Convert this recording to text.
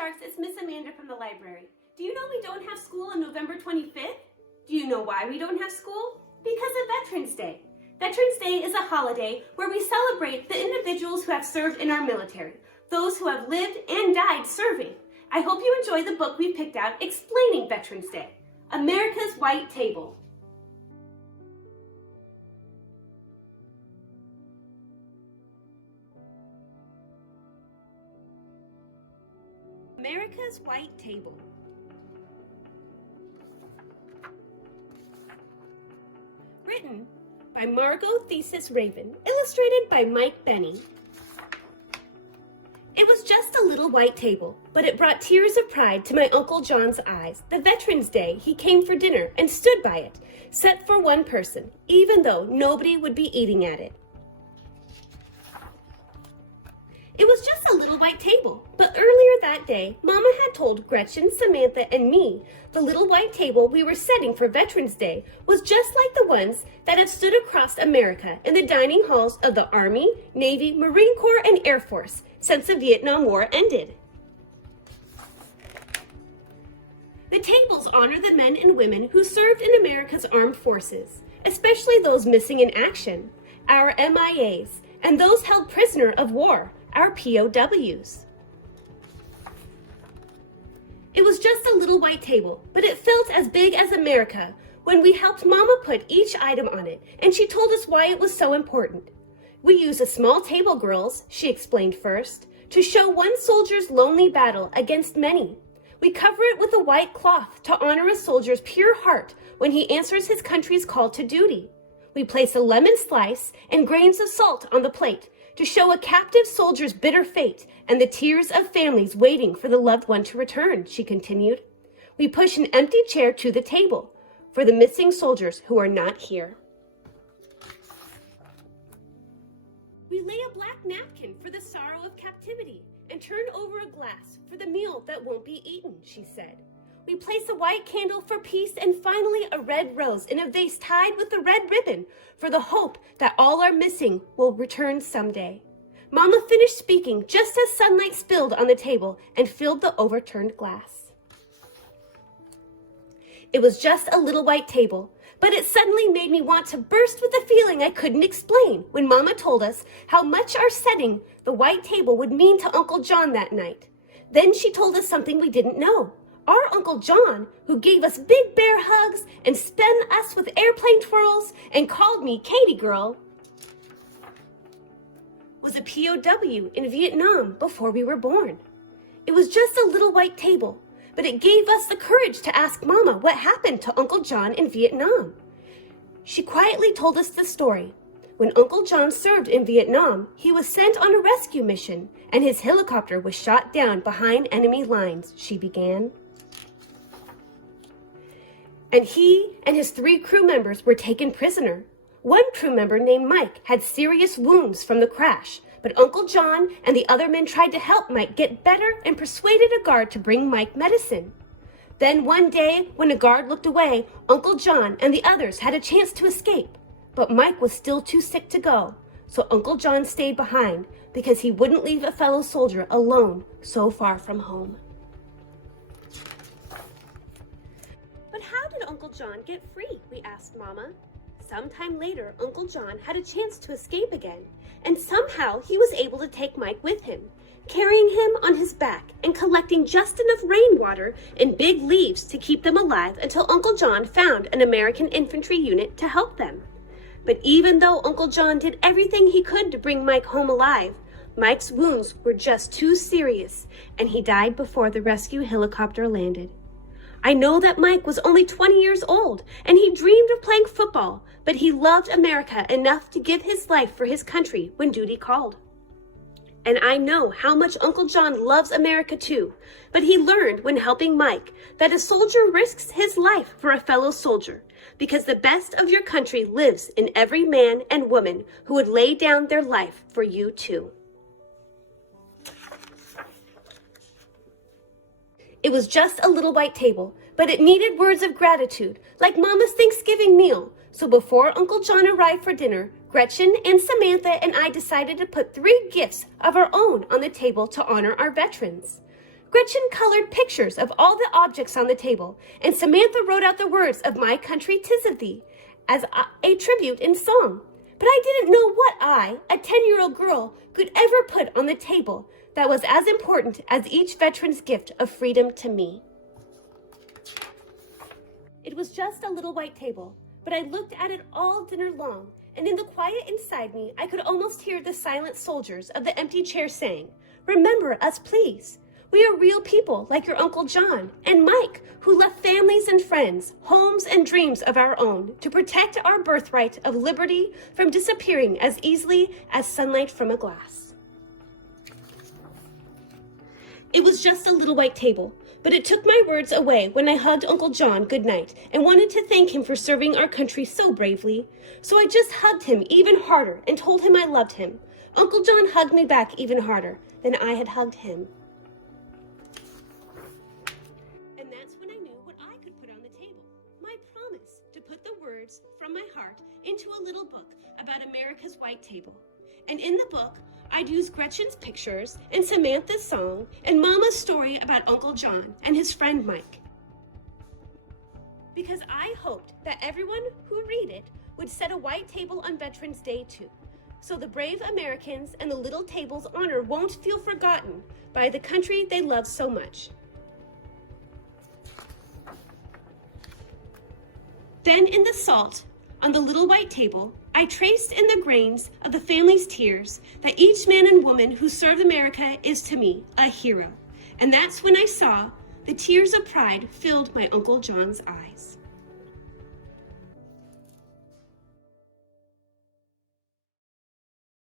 Sharks, it's Miss Amanda from the library. Do you know we don't have school on November 25th? Do you know why we don't have school? Because of Veterans Day. Veterans Day is a holiday where we celebrate the individuals who have served in our military, those who have lived and died serving. I hope you enjoy the book we've picked out explaining Veterans Day, America's White Table. America's White Table. Written by Margot, Theis, Raven, illustrated by Mike Benny. It was just a little white table, but it brought tears of pride to my Uncle John's eyes. The Veterans Day, he came for dinner and stood by it, set for one person, even though nobody would be eating at it. It was just a little white table, but earlier that day, Mama had told Gretchen, Samantha, and me the little white table we were setting for Veterans Day was just like the ones that had stood across America in the dining halls of the Army, Navy, Marine Corps, and Air Force since the Vietnam War ended. The tables honor the men and women who served in America's armed forces, especially those missing in action, our MIAs, and those held prisoner of war, our POWs. It was just a little white table, but it felt as big as America when we helped Mama put each item on it, and she told us why it was so important. We use a small table, girls, she explained first, to show one soldier's lonely battle against many. We cover it with a white cloth to honor a soldier's pure heart when he answers his country's call to duty. We place a lemon slice and grains of salt on the plate to show a captive soldier's bitter fate and the tears of families waiting for the loved one to return, she continued. We push an empty chair to the table for the missing soldiers who are not here. We lay a black napkin for the sorrow of captivity and turn over a glass for the meal that won't be eaten, she said. We place a white candle for peace and finally a red rose in a vase tied with a red ribbon for the hope that all our missing will return someday. Mama finished speaking just as sunlight spilled on the table and filled the overturned glass. It was just a little white table, but it suddenly made me want to burst with a feeling I couldn't explain when Mama told us how much our setting the white table would mean to Uncle John that night. Then she told us something we didn't know. Our Uncle John, who gave us big bear hugs and spun us with airplane twirls and called me Katie Girl, was a POW in Vietnam before we were born. It was just a little white table, but it gave us the courage to ask Mama what happened to Uncle John in Vietnam. She quietly told us the story. When Uncle John served in Vietnam, he was sent on a rescue mission, and his helicopter was shot down behind enemy lines, she began. And he and his 3 crew members were taken prisoner. One crew member named Mike had serious wounds from the crash, but Uncle John and the other men tried to help Mike get better and persuaded a guard to bring Mike medicine. Then one day, when a guard looked away, Uncle John and the others had a chance to escape, but Mike was still too sick to go, so Uncle John stayed behind because he wouldn't leave a fellow soldier alone so far from home. How did Uncle John get free? We asked Mama. Sometime later, Uncle John had a chance to escape again, and somehow he was able to take Mike with him, carrying him on his back and collecting just enough rainwater and big leaves to keep them alive until Uncle John found an American infantry unit to help them. But even though Uncle John did everything he could to bring Mike home alive, Mike's wounds were just too serious, and he died before the rescue helicopter landed. I know that Mike was only 20 years old, and he dreamed of playing football, but he loved America enough to give his life for his country when duty called. And I know how much Uncle John loves America too, but he learned when helping Mike that a soldier risks his life for a fellow soldier, because the best of your country lives in every man and woman who would lay down their life for you too. It was just a little white table, but it needed words of gratitude, like Mama's Thanksgiving meal. So before Uncle John arrived for dinner, Gretchen and Samantha and I decided to put 3 gifts of our own on the table to honor our veterans. Gretchen colored pictures of all the objects on the table, and Samantha wrote out the words of My Country 'Tis of Thee as a tribute in song. But I didn't know what I, a 10-year-old girl, could ever put on the table that was as important as each veteran's gift of freedom to me. It was just a little white table, but I looked at it all dinner long, and in the quiet inside me, I could almost hear the silent soldiers of the empty chair saying, "Remember us, please. We are real people like your Uncle John and Mike, who left families and friends, homes and dreams of our own to protect our birthright of liberty from disappearing as easily as sunlight from a glass." It was just a little white table, but it took my words away when I hugged Uncle John goodnight and wanted to thank him for serving our country so bravely. So I just hugged him even harder and told him I loved him. Uncle John hugged me back even harder than I had hugged him. And that's when I knew what I could put on the table. My promise to put the words from my heart into a little book about America's white table. And in the book, I'd use Gretchen's pictures and Samantha's song and Mama's story about Uncle John and his friend Mike. Because I hoped that everyone who read it would set a white table on Veterans Day too, so the brave Americans and the little table's honor won't feel forgotten by the country they love so much. Then in the salt on the little white table, I traced in the grains of the family's tears that each man and woman who served America is to me a hero. And that's when I saw the tears of pride filled my Uncle John's eyes.